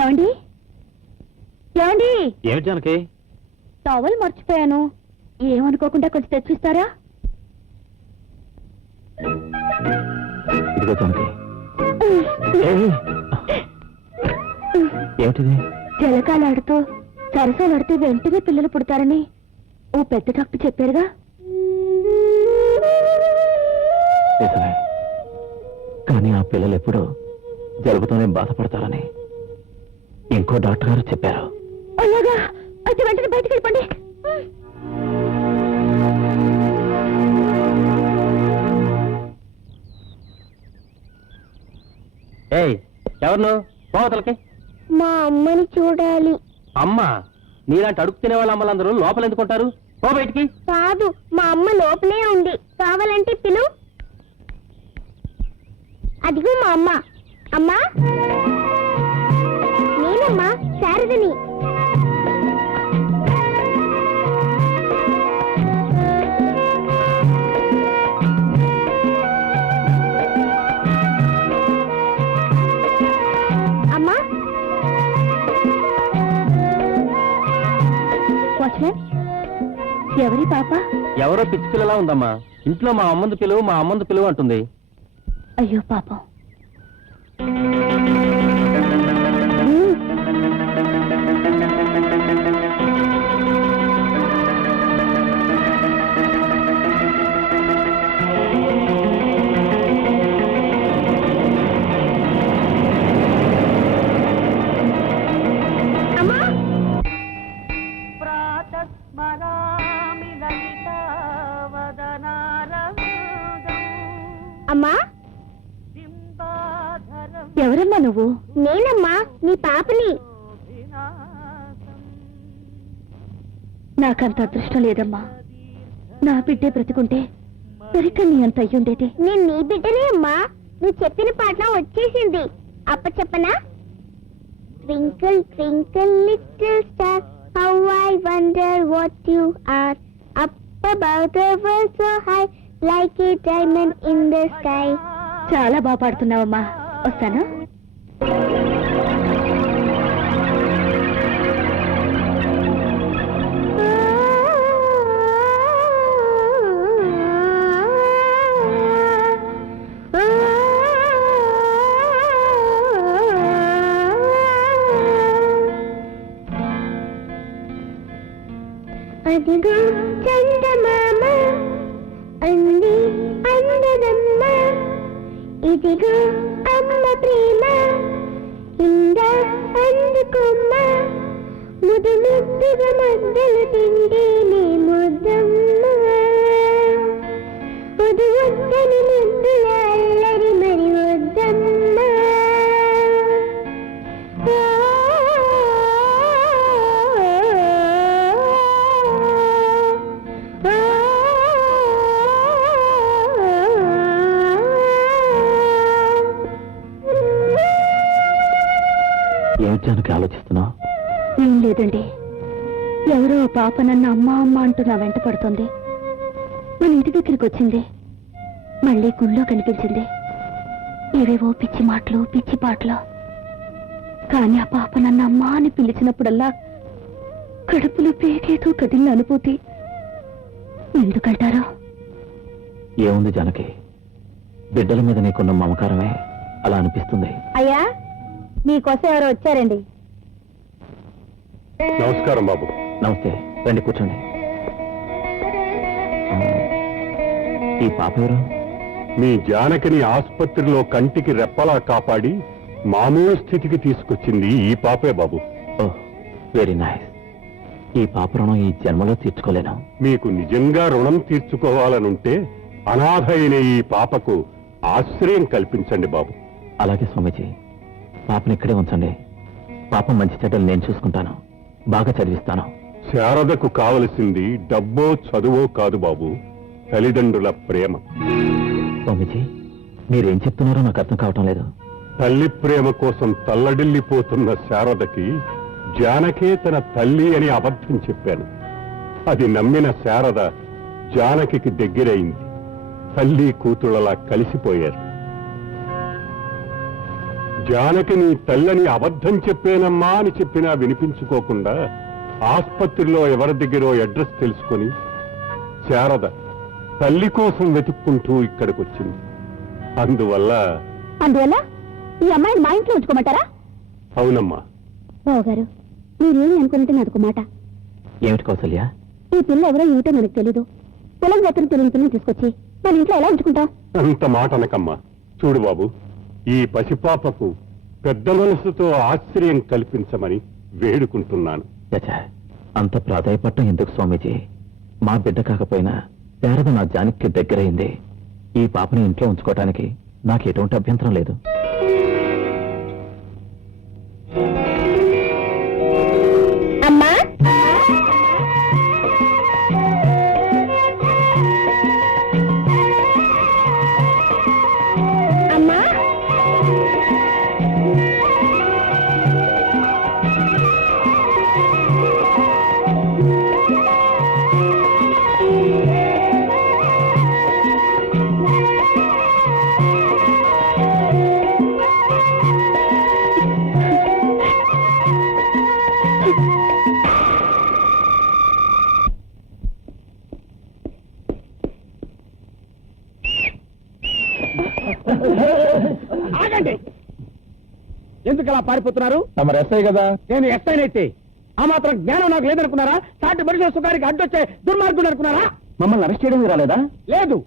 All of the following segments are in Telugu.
ఏమండి ఏమండి? ఏమిటి జానకి? టవల్ మర్చిపోయాను, ఏమనుకోకుండా కొంచెం తెచ్చిస్తారా? ఇదిగో జానకి. ఏమిటిది? జలకాలాడుతూ సరసాలాడితే వెంటనే పిల్లలు పుడతారని ఓ పెద్ద డాక్టర్ చెప్పారుగా. నిజమే, కానీ ఆ పిల్లలు ఎప్పుడూ జలుబుతోనే బాధపడతారని ఇంకో డాక్టర్ గారు చెప్పారు. అలాగా? అయితే వెంటనే బయటికి వెళ్ళిపోండి. ఎవరు పోవతలకి? మా అమ్మని చూడాలి. అమ్మ? నీలాంటి అడుగు తినే వాళ్ళ అమ్మలందరూ లోపల ఎందుకుంటారు? పో బయటికి. కాదు, మా అమ్మ లోపలే ఉంది, కావాలంటే పిలు. అదిగో మా అమ్మ. అమ్మా, నేనమ్మా, శారదని. అమ్మా, వాచ్మెన్, ఎవరి పాప? ఎవరో పిచ్చి పిల్లలా ఉందమ్మా. ఇంట్లో మా అమ్మందు పిలువు, మా అమ్మందు పిలువు అంటుంది. అయ్యో పాపం. అమ్మా, ఎవరమ్మా నువ్వు? నేనమ్మా, నీ పాపని. నాకంత అదృష్టం లేదమ్మా. నా బిడ్డే బ్రతుకుంటే సరిగ్గా నీ అంత అయ్యుండేది. నేను నీ బిడ్డనే అమ్మా. నువ్వు చెప్పిన పాట వచ్చేసింది. అప్ప చెప్పనా? Twinkle twinkle little star, how I wonder what you are, up about the world so high, like a diamond in the sky. చాలా బాగా పాడుతున్నావమ్మా. వస్తాను. అదిగో చందమామ అంది అందదమ్మ, ఇదిగో అమ్మ ప్రేమ ఇందా అందుకోమ్మ, ముదు ముద్దుగా మద్దలు తింటేనే ముద్దమ్మ, ముదు వద్దని ముద్దుల అల్లరి మరి వద్దమ్మ. ఏమిటి ఆలోచిస్తున్నావు? ఏం లేదండి, ఎవరో పాప నన్ను అమ్మ అమ్మ అంటూ నా వెంట పడుతుంది. మన ఇంటి దగ్గరికి వచ్చింది, మళ్ళీ గుళ్ళో కనిపించింది. ఏవేవో పిచ్చి మాటలు పిచ్చి పాటలు. కానీ ఆ పాప నన్ను అమ్మ అని పిలిచినప్పుడల్లా కడుపులో పేకేతో కదిలిన అనుభూతి. ఎందుకంటారో? ఏముంది జానకి, బిడ్డల మీద నీకున్న మమకారమే అలా అనిపిస్తుంది. అయ్యా, మీకోసం ఎవరో వచ్చారండి. నమస్కారం బాబు. నమస్తే, రండి కూర్చోండి. ఈ పాప ఎవరు? మీ జానకిని ఆసుపత్రిలో కంటికి రెప్పలా కాపాడి మామూలు స్థితికి తీసుకొచ్చింది ఈ పాపే బాబు. ఓహ్, వెరీ నైస్. ఈ పాప రుణం ఈ జన్మలో తీర్చుకోలేను. మీకు నిజంగా రుణం తీర్చుకోవాలనుంటే అనాథ అయిన ఈ పాపకు ఆశ్రయం కల్పించండి బాబు. అలాగే స్వామీజీ, పాపని ఇక్కడే ఉంచండి. పాప మంచి చెడ్డలు నేను చూసుకుంటాను, బాగా చదివిస్తాను. శారదకు కావలసింది డబ్బో చదువో కాదు బాబు, తల్లిదండ్రుల ప్రేమ. స్వామీజీ, మీరేం చెప్తున్నారో నాకు అర్థం కావటం లేదు. తల్లి ప్రేమ కోసం తల్లడిల్లిపోతున్న శారదకి జానకే తన తల్లి అని అబద్ధం చెప్పాను. అది నమ్మిన శారద జానకి దగ్గరైంది. తల్లి కూతుళ్ళలా కలిసిపోయారు. జానకి నీ తల్లని అబద్ధం చెప్పేనమ్మా అని చెప్పినా వినిపించుకోకుండా ఆస్పత్రిలో ఎవరి దగ్గరో అడ్రస్ తెలుసుకొని శారద తల్లి కోసం వెతుక్కుంటూ ఇక్కడికొచ్చింది. అందువల్ల ఈ అమ్మాయిని మా ఇంట్లో ఉంచుకోమంటారా? అవునమ్మా. బావు గారు, మీరేమి అనుకున్నట్టు నాదొక మాట. ఏమిటి కౌసల్య? ఈ పిల్ల ఎవరో ఏమిటో మనకు తెలీదు. పొలం వెతను తెలియని పిల్లని తీసుకొచ్చి మన ఇంట్లో ఎలా ఉంచుకుంటాం? అంత మాట అనకమ్మా. చూడు బాబు, ఈ పసిపాపకు పెద్ద మనసుతో ఆశ్రయం కల్పించమని వేడుకుంటున్నాను. చచ్చా, అంత ప్రాధాయపడటం ఎందుకు స్వామీజీ? మా బిడ్డ కాకపోయినా శారద నా జానికి దగ్గరైంది. ఈ పాపని ఇంట్లో ఉంచుకోవటానికి నాకు ఎటువంటి అభ్యంతరం లేదు. అమ్మా, అమ్మా, ఆగండి! ఎందుకు అలా పారిపోతున్నారు? తమరు ఎస్ఐ కదా? నేను ఎస్ఐనైతే ఆ మాత్రం జ్ఞానం నాకు లేదనుకున్నారా? సాటి మనుషుల సుఖానికి అడ్డొచ్చే దుర్మార్గుడు అనుకున్నారా? మమ్మల్ని అరెస్ట్ చేయడం రాలేదా? లేదు.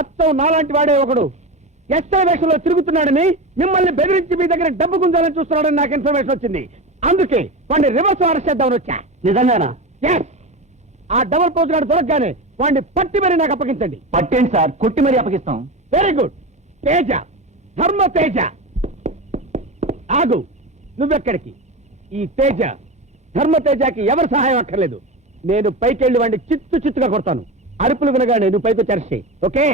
అత్తం నాలాంటి వాడే ఒకడు ఎస్ఐ వేషంలో తిరుగుతున్నాడని, మిమ్మల్ని బెదిరించి మీ దగ్గర డబ్బు గుంజాలని చూస్తున్నాడని నాకు ఇన్ఫర్మేషన్ వచ్చింది. అందుకే వాడిని రివర్స్ అరెస్ట్ చేద్దామని వచ్చా. నిజంగానా? ఎస్. ఆ డబుల్ పోస్ట్ గారు దొరకగానే వాడిని పట్టి మరీ నాకు అప్పగించండి. పట్టేంటి సార్, కొట్టి మరీ అప్పగిస్తాం. Very good. తేజ, ధర్మ తేజ. ఆగు, నువ్వెక్కడికి? ఈ తేజ, ధర్మ తేజకి ఎవరి సహాయం అక్కర్లేదు. నేను పైకెళ్ళి వాడిని చిత్తుగా కొడతాను. అరుపులు వినగానే నువ్వు పైకి చర్చి. ఓకే?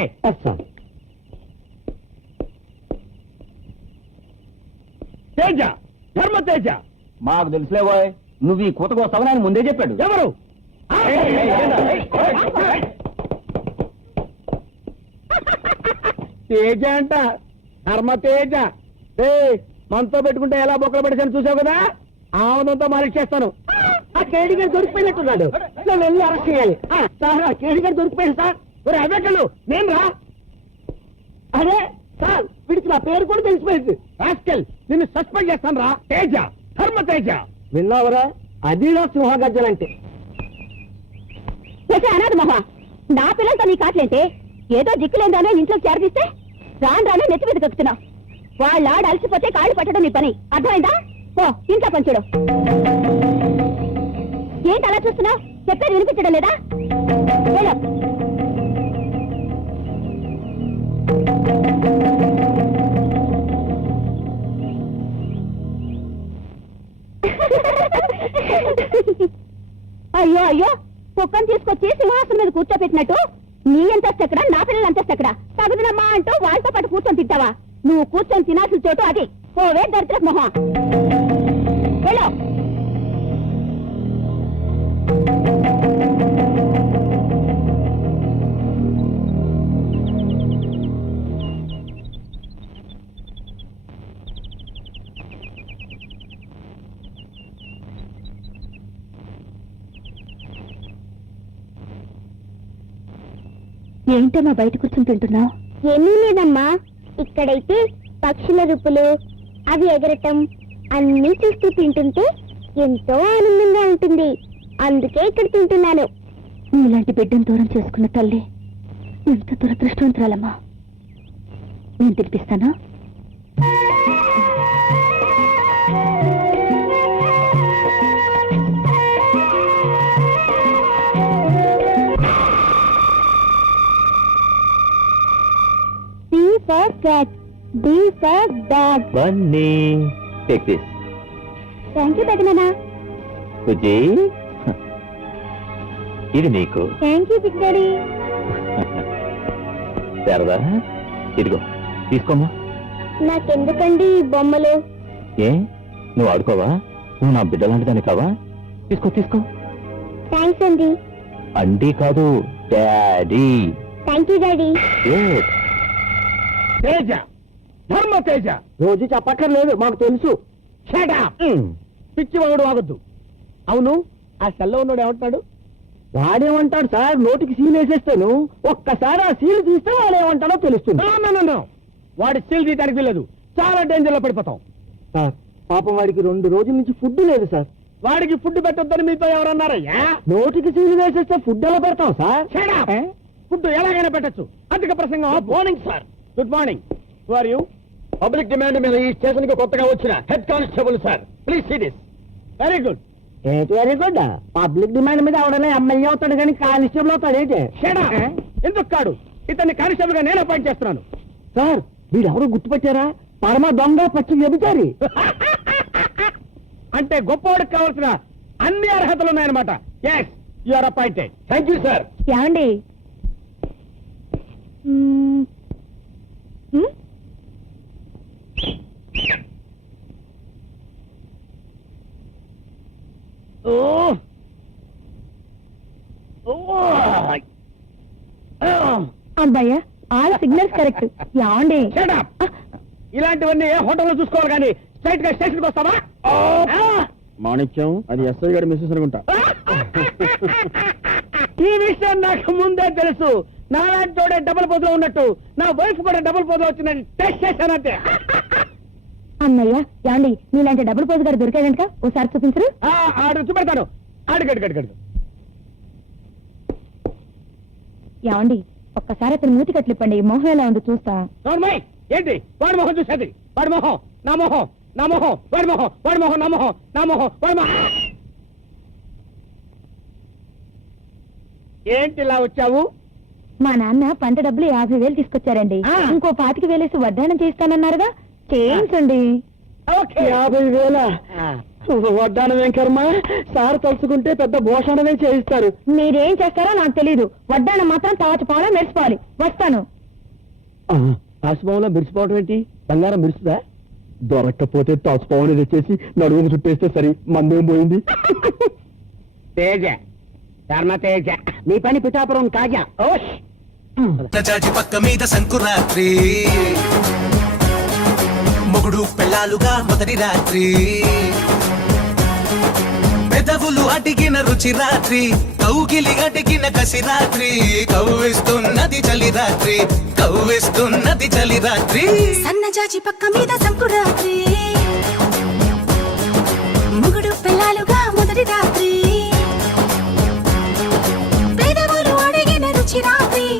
తేజ, ధర్మ తేజ. మాకు తెలుసులేవోయ్, నువ్వు ఈ కూత కోస్తావని ఆయన ముందే చెప్పాడు. ఎవరు? తేజ అంట, ధర్మ తేజ. మనతో పెట్టుకుంటే ఎలా బొక్కలు పెట్టాను చూసావు కదా? ఆనందంతో మాలిష్ చేస్తాను. ఆ కేడి గారు దొరికిపోయినట్టున్నాడు. నన్ను వెళ్ళి అరెస్ట్ చేయాలి. సార్, ఆ కేడి గారు దొరికిపోయాడు సార్. ఒరే అవేకళ్ళు, నేను రా. అదే సార్, వీడికి నా పేరు కూడా తెలిసిపోయింది. రాస్కెల్, నిన్ను సస్పెండ్ చేస్తాను రా. తేజ, ధర్మ తేజ. విన్నావురా? అదిరా సింహగర్జనంటే. అనాథ మహా, నా పిల్లలతో నీ కాట్లేంటే? ఏదో దిక్కులేదానో ఇంట్లో చేరదీస్తే రాను నెత్తి మీద కక్కుతున్నావు. వాళ్ళ అలసిపోతే కాళ్ళు పట్టడం నీ పని. అర్థమైందా? ఓ, ఇంట్లో పని చూడు. ఏంటి అలా చూస్తున్నావు? చెప్పేది వినిపించడం లేదా? వెళ్ళు. అయ్యో అయ్యో, కుక్కను తీసుకొచ్చి సింహాసనం మీద కూర్చోపెట్టినట్టు నీ అంతస్తు ఎక్కడ, నా పిల్లలు అంతస్తు ఎక్కడ? తగుదనమ్మా అంటూ వాళ్ళతో పాటు కూర్చొని తింటావా? నువ్వు కూర్చొని తినాల్సిన చోటు అది. ఓవే దరిద్ర మొహం. వెళ్ళు. ఏంటమ్మా బయట కూర్చొని తింటున్నావు? ఏమీ లేదమ్మా, ఇక్కడైతే పక్షుల రుపులు, అవి ఎగరటం అన్నీ చూస్తూ తింటుంటే ఎంతో ఆనందంగా ఉంటుంది. అందుకే ఇక్కడ తింటున్నాను. నీలాంటి బిడ్డను దూరం చేసుకున్న తల్లి ఎంత దురదృష్టవంతురాలమ్మా. నేను తినిపిస్తాను. C for cat, D for dog. Bunny, take this. Thank you, Begnana. Suji, ఇది నీకు. Thank you, Big Daddy. Sharada, ఇదిగో తీసుకోమ్మా. నాకెందుకండి ఈ బొమ్మలు? ఏ, నువ్వు ఆడుకోవా? నువ్వు నా బిడ్డ లాంటిదాన్ని కావా? తీసుకో తీసుకో. థ్యాంక్స్ అండి. అండి కాదు, daddy. Thank you daddy. Teja, Dharmateja రోజు చెప్పక్కర్లేదు మాకు తెలుసు పిచ్చివాడు ఆగొద్దు. అవును, ఆ సెల్లో ఉన్నాడు ఏమంటాడు? వాడేమంటాడు సార్, నోటికి సీల్ వేసేస్తాను, ఒక్కసారి ఆ సీల్ తీస్తే వాడు ఏమంటాడో తెలుస్తుంది. వాడి సీల్ తీయడానికి వీలేదు, చాలా డేంజర్ లో పడిపోతాం. సార్ పాపం వాడికి 2 రోజుల నుంచి ఫుడ్ లేదు సార్. వాడికి ఫుడ్ పెట్టొద్దని మీతో ఎవరన్నారయ్యా? నోటికి సీల్ వేసేస్తే ఫుడ్ ఎలా పెడతాం సార్? ఫుడ్ ఎలాగైనా పెట్టచ్చు. అధిక ప్రసంగం. Morning sir. Good morning. Are you? Public demand మీద ఈ స్టేషన్ కి కొత్తగా వచ్చిన head constable sir. Please see this. Very good. ఏంటి వెరీ గుడ్? పబ్లిక్ డిమాండ్ మీద ఎవడైనా ఎమ్మెల్యే అవుతాడు కానీ కానిస్టేబుల్ అవుతాడు ఏంటి? ఎందుకు కాడు? ఇతన్ని కానిస్టేబుల్ గా నేను అపాయింట్ చేస్తున్నాను. సార్ వీడు ఎవరు గుర్తుపెట్టారా? పరమ దొంగ పచ్చి చెబుతారు. అంటే గొప్పవాడికి కావాల్సిన అన్ని అర్హతలు ఉన్నాయన్నమాట. Yes, you are appointed. Thank you sir. ఏమండి? అబ్బాయ్యా, ఆల్ సిగ్నల్స్ కరెక్ట్. ఏమండి? ఇలాంటివన్నీ ఏ హోటల్లో చూసుకోవాలి కానీ స్ట్రైట్ గా స్టేషన్ కి వస్తావా? మాణిక్యం, అది ఎస్ఐ గారి మిస్సెస్ అనుకుంటా. ఈ విషయం నాకు ముందే తెలుసు. నాలాంటి తోడే డబుల్ పోతులో ఉన్నట్టు నా వైఫ్ కూడా డబుల్ పోతులో వచ్చిందని టెస్ట్ చేశానంతే. అమ్మయ్య, ఏమండి మీలాంటి డబుల్ పోజు గారు దొరికాడంట, ఓసారి చూపించరు? ఆడు చూపెడతాను. అడుగడుగడుగడు. ఏమండి ఒక్కసారి అతను మూతి కట్లిప్పండి, మొహం ఎలా ఉందో చూస్తా. నోర్మయ్, ఏంటి వాడి మొహం చూసేది? వాడి మొహం నా మొహం, నా మొహం వాడి మొహం, వాడి మొహం నా మొహం, నా మొహం వాడి మొహం. ఏంటి ఇలా వచ్చావు? మా నాన్న పంట డబ్బులు 50,000 తీసుకొచ్చారండి. ఇంకో 25,000 వడ్డానం చేస్తానన్నారుగా, చేయించండి. 50,000 వడ్డానం ఏం కర్మ? సార్ తలుచుకుంటే పెద్ద భూషణమే చేయిస్తారు. మీరేం చేస్తారో నాకు తెలీదు, వడ్డానం మాత్రం తాచుకోవాలో మెరిసిపోవాలి. వస్తాను. తాచుపావంలో మెరిసిపోవడం ఏంటి? బంగారం మెరుస్తుందా? దొరక్కపోతే తాచుపావని తెచ్చేసి నడుముకు చుట్టేస్తే సరి, మందేం పోయింది. తేజ, ధర్మ తేజ, నీ పని పిఠాపురం కాజా. జాజి పక్క మీద సంకురాత్రి, మొగుడు పెళ్ళాలుగా మొదటి రాత్రి, పెదవులు అడిగిన రుచి రాత్రి, కౌగిలి అడిగిన కసి రాత్రి, కవ్విస్తున్నది చలి రాత్రి, కవ్విస్తున్నది చలి రాత్రి. సన్నజాజి పక్క మీద సంకురాత్రి, మొగుడు పెళ్ళాలుగా మొదటి రాత్రి.